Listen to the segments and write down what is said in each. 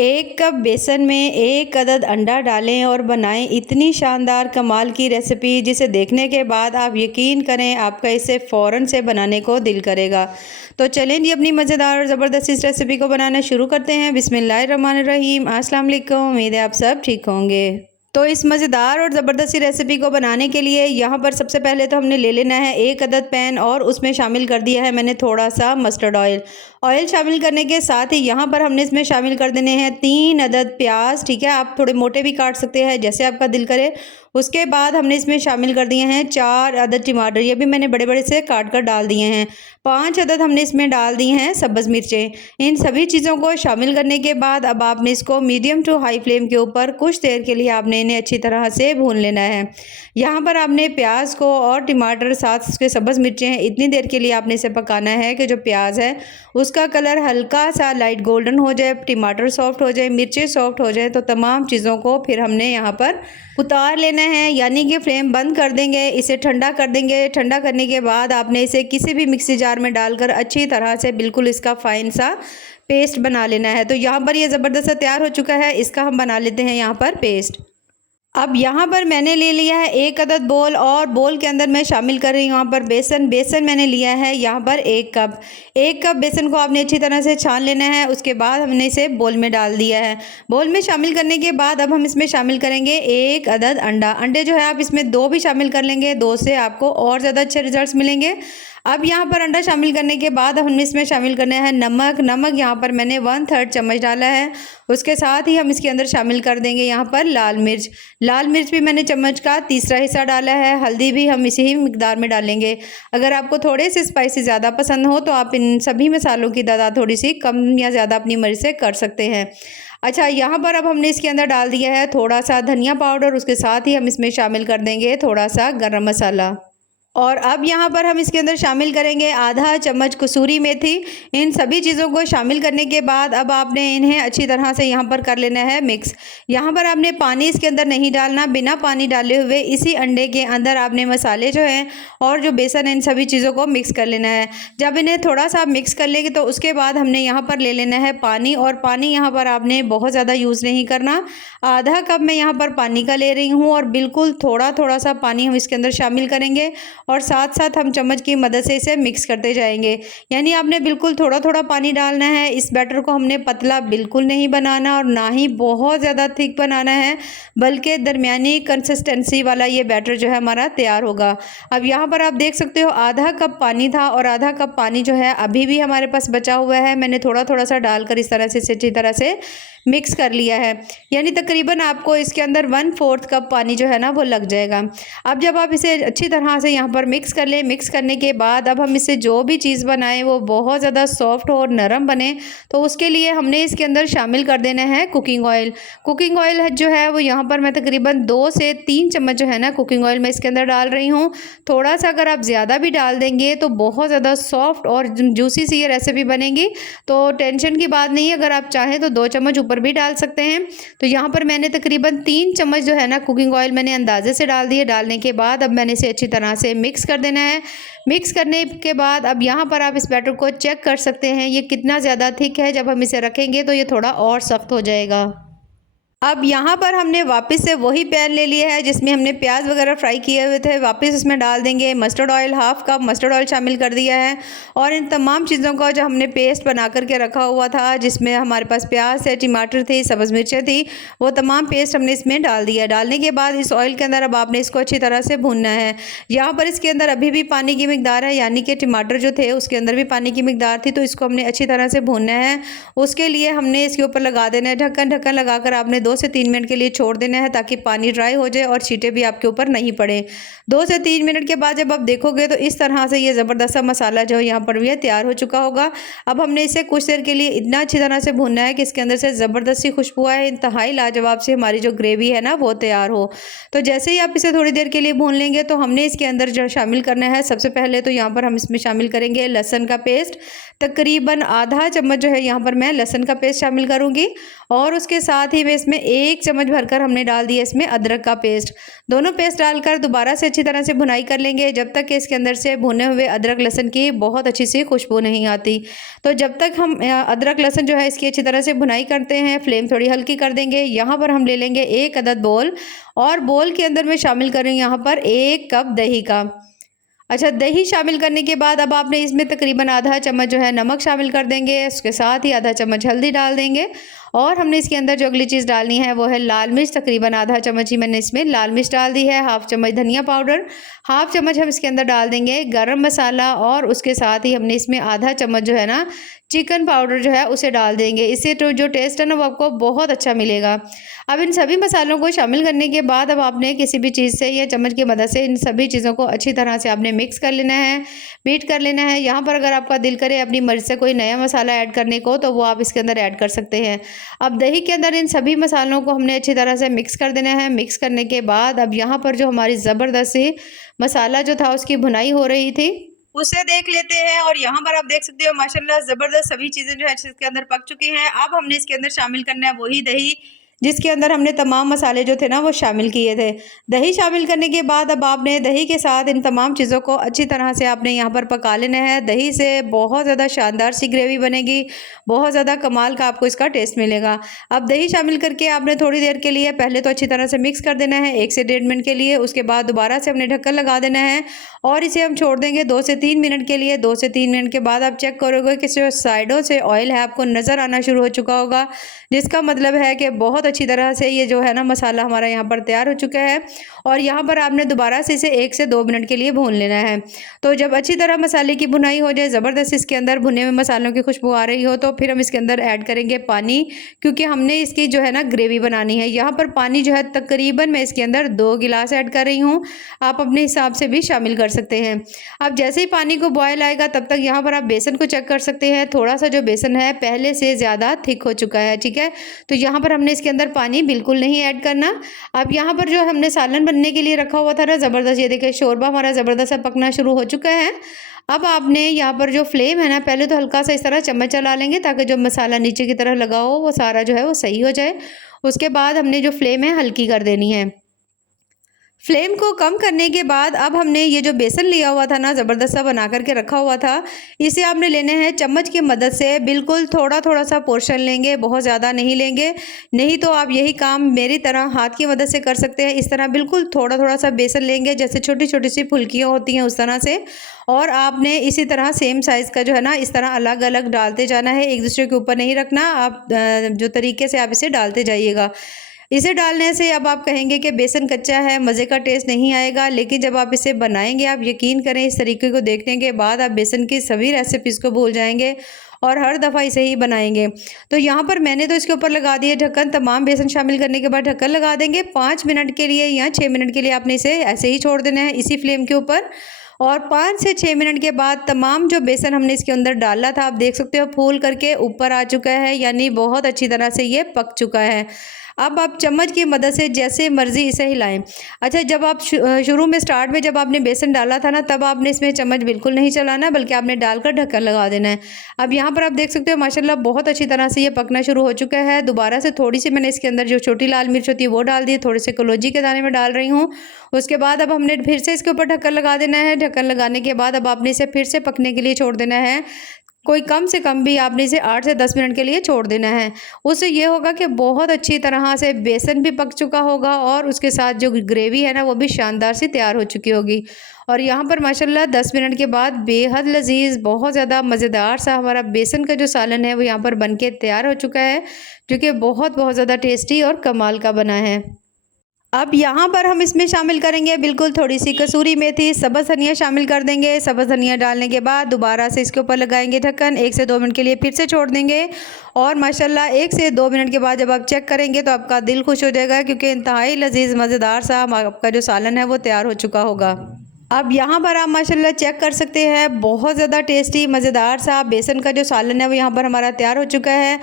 एक कप बेसन में एक अदद अंडा डालें और बनाएं इतनी शानदार कमाल की रेसिपी जिसे देखने के बाद आप यकीन करें आपका इसे फ़ौरन से बनाने को दिल करेगा। तो चलें जी अपनी मज़ेदार और ज़बरदस्त इस रेसिपी को बनाना शुरू करते हैं। बिस्मिल्लाहिर्रहमानिर्रहीम। अस्सलाम वालेकुम। उम्मीद है आप सब ठीक होंगे। तो इस मज़ेदार और ज़बरदस्त रेसिपी को बनाने के लिए यहाँ पर सबसे पहले तो हमने ले लेना है एक अदद पैन और उसमें शामिल कर दिया है मैंने थोड़ा सा मस्टर्ड ऑयल शामिल करने के साथ ही यहाँ पर हमने इसमें शामिल कर देने हैं 3 अदद प्याज। ठीक है, आप थोड़े मोटे भी काट सकते हैं जैसे आपका दिल करे। उसके बाद हमने इसमें शामिल कर दिए हैं 4 अदद टमाटर, ये भी मैंने बड़े बड़े से काट कर डाल दिए हैं। 5 अदद हमने इसमें डाल दी हैं सब्ज़ मिर्चें। इन सभी चीज़ों को शामिल करने के बाद अब आपने इसको मीडियम टू हाई फ्लेम के ऊपर कुछ देर के लिए आपने इन्हें अच्छी तरह से भून लेना है। यहाँ पर आपने प्याज को और टमाटर साथ उसके सब्ज़ मिर्चें हैं इतनी देर के लिए आपने इसे पकाना है कि जो प्याज है उसका कलर हल्का सा लाइट गोल्डन हो जाए, टमाटर सॉफ्ट हो जाए, मिर्चें सॉफ्ट हो जाए। तो तमाम चीज़ों को फिर हमने यहाँ पर उतार लेना है, यानी कि फ्लेम बंद कर देंगे, इसे ठंडा कर देंगे। ठंडा करने के बाद आपने इसे किसी भी मिक्सी जार में डालकर अच्छी तरह से बिल्कुल इसका फाइन सा पेस्ट बना लेना है। तो यहाँ पर ये ज़बरदस्त तैयार हो चुका है, इसका हम बना लेते हैं यहाँ पर पेस्ट। अब यहाँ पर मैंने ले लिया है एक अदद बोल और बोल के अंदर मैं शामिल कर रही हूँ यहाँ पर बेसन मैंने लिया है यहाँ पर एक कप बेसन को आपने अच्छी तरह से छान लेना है। उसके बाद हमने इसे बोल में डाल दिया है। बोल में शामिल करने के बाद अब हम इसमें शामिल करेंगे एक अदद अंडे जो है आप इसमें 2 भी शामिल कर लेंगे, 2 से आपको और ज़्यादा अच्छे रिजल्ट्स मिलेंगे। अब यहाँ पर अंडा शामिल करने के बाद हमने इसमें शामिल करना है नमक यहाँ पर मैंने 1/3 चम्मच डाला है। उसके साथ ही हम इसके अंदर शामिल कर देंगे यहाँ पर लाल मिर्च भी मैंने चम्मच का तीसरा हिस्सा डाला है। हल्दी भी हम इसी ही मिकदार में डालेंगे। अगर आपको थोड़े से स्पाइसी ज़्यादा पसंद हो तो आप इन सभी मसालों की तादाद थोड़ी सी कम या ज़्यादा अपनी मर्ज़ी से कर सकते हैं। अच्छा, यहाँ पर अब हमने इसके अंदर डाल दिया है थोड़ा सा धनिया पाउडर, उसके साथ ही हम इसमें शामिल कर देंगे थोड़ा सा गरम मसाला। और अब यहाँ पर हम इसके अंदर शामिल करेंगे आधा चम्मच कसूरी मेथी। इन सभी चीज़ों को शामिल करने के बाद अब आपने इन्हें अच्छी तरह से यहाँ पर कर लेना है मिक्स। यहाँ पर आपने पानी इसके अंदर नहीं डालना, बिना पानी डाले हुए इसी अंडे के अंदर आपने मसाले जो हैं और जो बेसन है इन सभी चीज़ों को मिक्स कर लेना है। जब इन्हें थोड़ा सा मिक्स कर लेंगे तो उसके बाद हमने यहाँ पर ले लेना है पानी, और पानी यहाँ पर आपने बहुत ज़्यादा यूज़ नहीं करना। आधा कप मैं यहाँ पर पानी का ले रही हूँ और बिल्कुल थोड़ा थोड़ा सा पानी हम इसके अंदर शामिल करेंगे और साथ साथ हम चम्मच की मदद से इसे मिक्स करते जाएंगे। यानी आपने बिल्कुल थोड़ा थोड़ा पानी डालना है। इस बैटर को हमने पतला बिल्कुल नहीं बनाना और ना ही बहुत ज़्यादा थिक बनाना है, बल्कि दरमियानी कंसिस्टेंसी वाला ये बैटर जो है हमारा तैयार होगा। अब यहाँ पर आप देख सकते हो आधा कप पानी था और आधा कप पानी जो है अभी भी हमारे पास बचा हुआ है। मैंने थोड़ा थोड़ा सा डालकर इस तरह से अच्छी तरह से मिक्स कर लिया है। यानी तकरीबन आपको इसके अंदर 1/4 कप पानी जो है ना वो लग जाएगा। अब जब आप इसे अच्छी तरह से यहाँ पर मिक्स कर लें, मिक्स करने के बाद अब हम इससे जो भी चीज़ बनाएं वो बहुत ज़्यादा सॉफ्ट और नरम बने, तो उसके लिए हमने इसके अंदर शामिल कर देना है कुकिंग ऑयल जो है वो यहाँ पर मैं तकरीबन 2 से 3 चम्मच जो है ना कुकिंग ऑयल मैं इसके अंदर डाल रही हूँ। थोड़ा सा अगर आप ज़्यादा भी डाल देंगे तो बहुत ज़्यादा सॉफ्ट और जूसी सी ये रेसिपी बनेगी, तो टेंशन की बात नहीं है। अगर आप चाहें तो 2 चम्मच ऊपर भी डाल सकते हैं। तो यहाँ पर मैंने तकरीबन 3 चम्मच जो है ना कुकिंग ऑयल मैंने अंदाजे से डाल दिए। डालने के बाद अब मैंने इसे अच्छी तरह से मिक्स कर देना है। मिक्स करने के बाद अब यहाँ पर आप इस बैटर को चेक कर सकते हैं ये कितना ज़्यादा थिक है। जब हम इसे रखेंगे तो ये थोड़ा और सख्त हो जाएगा। अब यहाँ पर हमने वापस से वही पैन ले लिया है जिसमें हमने प्याज वगैरह फ्राई किए हुए थे। वापस उसमें डाल देंगे mustard oil, half cup mustard oil शामिल कर दिया है। और इन तमाम चीज़ों का जो हमने पेस्ट बना करके रखा हुआ था, जिसमें हमारे पास प्याज थे, टमाटर थी, सब्ज़ मिर्चें थी, वो तमाम पेस्ट हमने इसमें डाल दिया। डालने के बाद इस ऑयल के अंदर अब आपने इसको अच्छी तरह से भूनना है। यहाँ पर इसके अंदर अभी भी पानी की मिकदार है, यानी कि टमाटर जो थे उसके अंदर भी पानी की मिकदार थी, तो इसको हमने अच्छी तरह से भूनना है। उसके लिए हमने इसके ऊपर लगा देना है ढक्कन लगाकर आपने 2 से 3 मिनट के लिए छोड़ देना है ताकि पानी ड्राई हो जाए और छींटे भी आपके ऊपर नहीं पड़े। 2 से 3 मिनट के बाद जब आप देखोगे तो इस तरह से ये ज़बरदस्त सा मसाला जो यहाँ पर भी तैयार हो चुका होगा। अब हमने इसे कुछ देर के लिए इतना अच्छी तरह से भूनना है कि इसके अंदर से ज़बरदस्त सी खुशबू आए, इंतहाई लाजवाब से हमारी जो ग्रेवी है ना वो तैयार हो। तो जैसे ही आप इसे थोड़ी देर के लिए भून लेंगे तो हमने इसके अंदर जो शामिल करना है, सबसे पहले तो यहाँ पर हम इसमें शामिल करेंगे लहसुन का पेस्ट। तकरीबन आधा चम्मच जो है यहाँ पर मैं लहसुन का पेस्ट शामिल करूँगी और उसके साथ ही मैं इसमें 1 चम्मच भरकर हमने डाल दिया इसमें अदरक का पेस्ट। दोनों पेस्ट डालकर दोबारा से अच्छी तरह से भुनाई कर लेंगे जब तक कि इसके अंदर से भुने हुए अदरक लहसुन की बहुत अच्छी सी खुशबू नहीं आती। तो जब तक हम अदरक लहसुन जो है इसकी अच्छी तरह से भुनाई करते हैं, फ्लेम थोड़ी हल्की कर देंगे। यहाँ पर हम ले लेंगे 1 अदद बोल और बोल के अंदर मैं शामिल करूँगी यहाँ पर 1 कप दही का। अच्छा, दही शामिल करने के बाद अब आपने इसमें तकरीबन आधा चम्मच जो है नमक शामिल कर देंगे, उसके साथ ही आधा चम्मच हल्दी डाल देंगे और हमने इसके अंदर जो अगली चीज़ डालनी है वो है लाल मिर्च। तकरीबन आधा चम्मच ही मैंने इसमें लाल मिर्च डाल दी है, हाफ चम्मच धनिया पाउडर, हाफ चम्मच हम इसके अंदर डाल देंगे गरम मसाला और उसके साथ ही हमने इसमें आधा चम्मच जो है ना चिकन पाउडर जो है उसे डाल देंगे। इससे तो जो टेस्ट है ना वो आपको बहुत अच्छा मिलेगा। अब इन सभी मसालों को शामिल करने के बाद अब आपने किसी भी चीज़ से या चम्मच की मदद से इन सभी चीज़ों को अच्छी तरह से आपने मिक्स कर लेना है, बीट कर लेना है। यहाँ पर अगर आपका दिल करे अपनी मर्ज़ी से कोई नया मसाला ऐड करने को तो वो आप इसके अंदर ऐड कर सकते हैं। अब दही के अंदर इन सभी मसालों को हमने अच्छी तरह से मिक्स कर देना है। मिक्स करने के बाद अब यहाँ पर जो हमारी ज़बरदस्त सी मसाला जो था उसकी भुनाई हो रही थी उसे देख लेते हैं और यहाँ पर आप देख सकते हो माशाल्लाह ज़बरदस्त सभी चीज़ें जो है इसके अंदर पक चुकी हैं। अब हमने इसके अंदर शामिल करना है वही दही जिसके अंदर हमने तमाम मसाले जो थे ना वो शामिल किए थे। दही शामिल करने के बाद अब आपने दही के साथ इन तमाम चीज़ों को अच्छी तरह से आपने यहाँ पर पका लेना है। दही से बहुत ज़्यादा शानदार सी ग्रेवी बनेगी, बहुत ज़्यादा कमाल का आपको इसका टेस्ट मिलेगा। अब दही शामिल करके आपने थोड़ी देर के लिए पहले तो अच्छी तरह से मिक्स कर देना है 1 से 1.5 मिनट के लिए। उसके बाद दोबारा से हमने ढक्कन लगा देना है और इसे हम छोड़ देंगे 2 से 3 मिनट के लिए। 2 से 3 मिनट के बाद आप चेक करोगे कि जो साइडों से ऑयल है आपको नज़र आना शुरू हो चुका होगा, जिसका मतलब है कि बहुत अच्छी तरह से ये जो है ना मसाला हमारा यहाँ पर तैयार हो चुका है। और यहाँ पर आपने दोबारा से इसे 1 से 2 मिनट के लिए भून लेना है। तो जब अच्छी तरह मसाले की भुनाई हो जाए, ज़बरदस्त इसके अंदर भुने हुए मसालों की खुशबू आ रही हो, तो फिर हम इसके अंदर ऐड करेंगे पानी, क्योंकि हमने इसकी जो है ना ग्रेवी बनानी है। यहाँ पर पानी जो है तकरीबन मैं इसके अंदर 2 गिलास ऐड कर रही हूँ, आप अपने हिसाब से भी शामिल कर सकते हैं। अब जैसे ही पानी को बॉयल आएगा तब तक यहाँ पर आप बेसन को चेक कर सकते हैं। थोड़ा सा जो बेसन है पहले से ज़्यादा थिक हो चुका है, ठीक है। तो यहाँ पर हमने इसके अंदर पानी बिल्कुल नहीं ऐड करना। अब यहाँ पर जो हमने सालन बनने के लिए रखा हुआ था ना ज़बरदस्त, ये देखिए शोरबा हमारा ज़बरदस्त पकना शुरू हो चुका है। अब आपने यहाँ पर जो फ्लेम है ना पहले तो हल्का सा इस तरह चम्मच चला लेंगे ताकि जो मसाला नीचे की तरफ लगा हो वो सारा जो है वो सही हो जाए। उसके बाद हमने जो फ्लेम है हल्की कर देनी है। फ्लेम को कम करने के बाद अब हमने ये जो बेसन लिया हुआ था ना ज़बरदस्त सा बना करके रखा हुआ था, इसे आपने लेने हैं चम्मच की मदद से। बिल्कुल थोड़ा थोड़ा सा पोर्शन लेंगे, बहुत ज़्यादा नहीं लेंगे। नहीं तो आप यही काम मेरी तरह हाथ की मदद से कर सकते हैं। इस तरह बिल्कुल थोड़ा थोड़ा सा बेसन लेंगे, जैसे छोटी छोटी सी फुल्कियाँ होती हैं उस तरह से। और आपने इसी तरह सेम साइज़ का जो है ना इस तरह अलग अलग डालते जाना है, एक दूसरे के ऊपर नहीं रखना। आप जो तरीके से आप इसे डालते जाइएगा। इसे डालने से अब आप कहेंगे कि बेसन कच्चा है, मज़े का टेस्ट नहीं आएगा, लेकिन जब आप इसे बनाएंगे आप यकीन करें इस तरीके को देखने के बाद आप बेसन की सभी रेसिपीज़ को भूल जाएंगे और हर दफ़ा इसे ही बनाएंगे। तो यहाँ पर मैंने तो इसके ऊपर लगा दिया ढक्कन। तमाम बेसन शामिल करने के बाद ढक्कन लगा देंगे 5 मिनट के लिए या 6 मिनट के लिए आपने इसे ऐसे ही छोड़ देना है इसी फ्लेम के ऊपर। और 5 से 6 मिनट के बाद तमाम जो बेसन हमने इसके अंदर डाला था आप देख सकते हो फूल करके ऊपर आ चुका है, यानी बहुत अच्छी तरह से ये पक चुका है। अब आप चम्मच की मदद से जैसे मर्ज़ी इसे हिलाएं। अच्छा, जब आप शुरू में स्टार्ट में जब आपने बेसन डाला था ना तब आपने इसमें चम्मच बिल्कुल नहीं चलाना, बल्कि आपने डालकर ढक्कन लगा देना है। अब यहाँ पर आप देख सकते हो माशाल्लाह बहुत अच्छी तरह से ये पकना शुरू हो चुका है। दोबारा से थोड़ी सी मैंने इसके अंदर जो छोटी लाल मिर्च होती है वो डाल दी, थोड़े से कलौंजी के दाने में डाल रही हूँ। उसके बाद अब हमने फिर से इसके ऊपर ढक्कन लगा देना है। ढक्कन लगाने के बाद अब आपने इसे फिर से पकने के लिए छोड़ देना है। कोई कम से कम भी आपने इसे 8 से 10 मिनट के लिए छोड़ देना है। उससे ये होगा कि बहुत अच्छी तरह से बेसन भी पक चुका होगा और उसके साथ जो ग्रेवी है ना वो भी शानदार सी तैयार हो चुकी होगी। और यहाँ पर माशाल्लाह 10 मिनट के बाद बेहद लजीज, बहुत ज़्यादा मज़ेदार सा हमारा बेसन का जो सालन है वो यहाँ पर बनके तैयार हो चुका है, जो कि बहुत ज़्यादा टेस्टी और कमाल का बना है। अब यहाँ पर हम इसमें शामिल करेंगे बिल्कुल थोड़ी सी कसूरी मेथी, सब्ज़ धनिया शामिल कर देंगे। सब्ज़ धनिया डालने के बाद दोबारा से इसके ऊपर लगाएंगे ढक्कन, 1 से 2 मिनट के लिए फिर से छोड़ देंगे। और माशाल्लाह 1 से 2 मिनट के बाद जब आप चेक करेंगे तो आपका दिल खुश हो जाएगा, क्योंकि इंतहाई लजीज मज़ेदार सा आपका जो सालन है वो तैयार हो चुका होगा। अब यहाँ पर आप माशाल्लाह चेक कर सकते हैं बहुत ज़्यादा टेस्टी मज़ेदार सा बेसन का जो सालन है वो यहाँ पर हमारा तैयार हो चुका है।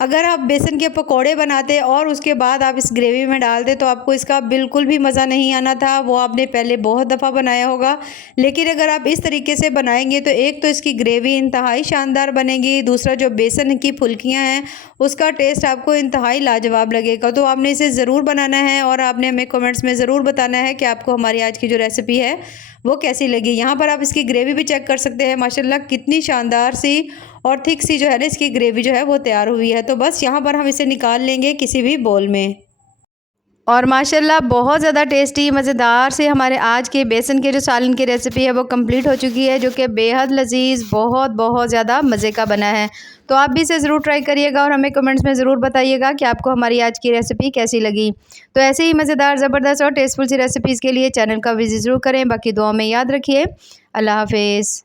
अगर आप बेसन के पकोड़े बनाते और उसके बाद आप इस ग्रेवी में डालते तो आपको इसका बिल्कुल भी मज़ा नहीं आना था। वो आपने पहले बहुत दफ़ा बनाया होगा, लेकिन अगर आप इस तरीके से बनाएंगे तो एक तो इसकी ग्रेवी इंतहाई शानदार बनेगी, दूसरा जो बेसन की फुल्कियाँ हैं उसका टेस्ट आपको इंतहाई लाजवाब लगेगा। तो आपने इसे ज़रूर बनाना है और आपने हमें कमेंट्स में ज़रूर बताना है कि आपको हमारी आज की जो रेसिपी है वो कैसी लगी। यहाँ पर आप इसकी ग्रेवी भी चेक कर सकते हैं, माशाल्लाह कितनी शानदार सी और थिक सी जो है ना इसकी ग्रेवी जो है वो तैयार हुई है। तो बस यहाँ पर हम इसे निकाल लेंगे किसी भी बोल में। और माशाल्लाह बहुत ज़्यादा टेस्टी मज़ेदार से हमारे आज के बेसन के जो सालन की रेसिपी है वो कंप्लीट हो चुकी है, जो कि बेहद लजीज बहुत बहुत ज़्यादा मज़े का बना है। तो आप भी इसे ज़रूर ट्राई करिएगा और हमें कमेंट्स में ज़रूर बताइएगा कि आपको हमारी आज की रेसिपी कैसी लगी। तो ऐसे ही मज़ेदार, ज़बरदस्त और टेस्टफुल सी रेसिपीज़ के लिए चैनल का विजिट ज़रूर करें। बाकी दुआ में याद रखिए। अल्लाह हाफिज़।